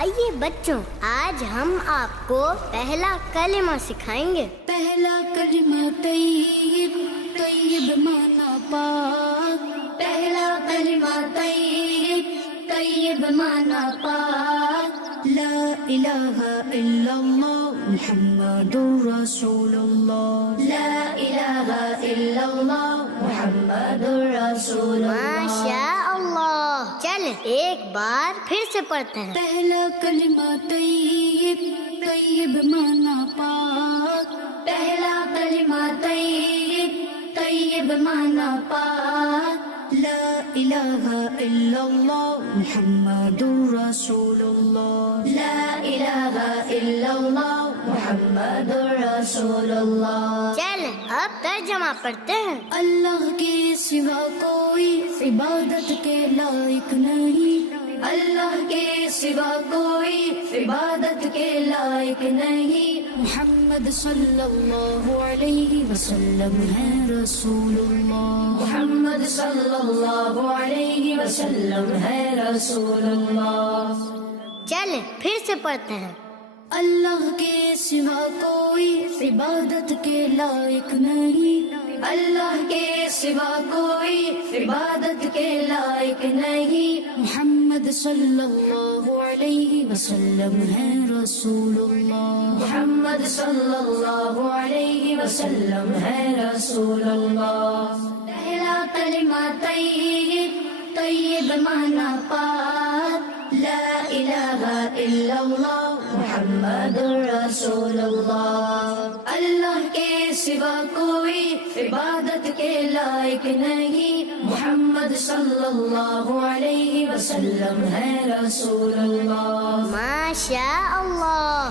آئیے بچوں، آج ہم آپ کو پہلا کلمہ سکھائیں گے۔ پہلا کلمہ طیب، طیب مانا پاک۔ پہلا کلمہ طیب، طیب مانا پاک۔ لا الہ الا اللہ محمد رسول اللہ۔ لا الہ الا اللہ محمد رسول اللہ۔ ماشاء اللہ، چل ایک بار پھر سے پڑھتے ہیں۔ پہلا کلمہ طیب، طیب مانا پاک۔ پہلا کلمہ طیب، طیب مانا پاک۔ لا الہ الا اللہ محمد رسول اللہ۔ لا الہ الا اللہ محمد رسول اللہ۔ چل اب ترجمہ پڑھتے ہیں۔ اللہ کے سوا کوئی عبادت کے لائق نہیں۔ اللہ کے سوا کوئی عبادت کے لائق نہیں۔ محمد صلی اللہ علیہ وسلم ہے رسول اللہ۔ محمد صلی اللہ علیہ وسلم ہے رسول اللہ۔ چل پھر سے پڑھتے ہیں۔ اللہ کے سوا کوئی عبادت کے لائق نہیں۔ اللہ کے سوا کوئی عبادت کے لائق نہیں۔ محمد صلی اللہ علیہ وسلم ہے رسول اللہ۔ محمد صلی اللہ علیہ وسلم ہے رسول اللہ۔ پہلا کلمہ طیب، طیب مانا پاک۔ لا الہ الا اللہ محمد رسول اللہ۔ اللہ کے سوا کوئی عبادت کے لائق نہیں۔ محمد صلی اللہ علیہ وسلم ہے رسول اللہ۔ ماشاء اللہ،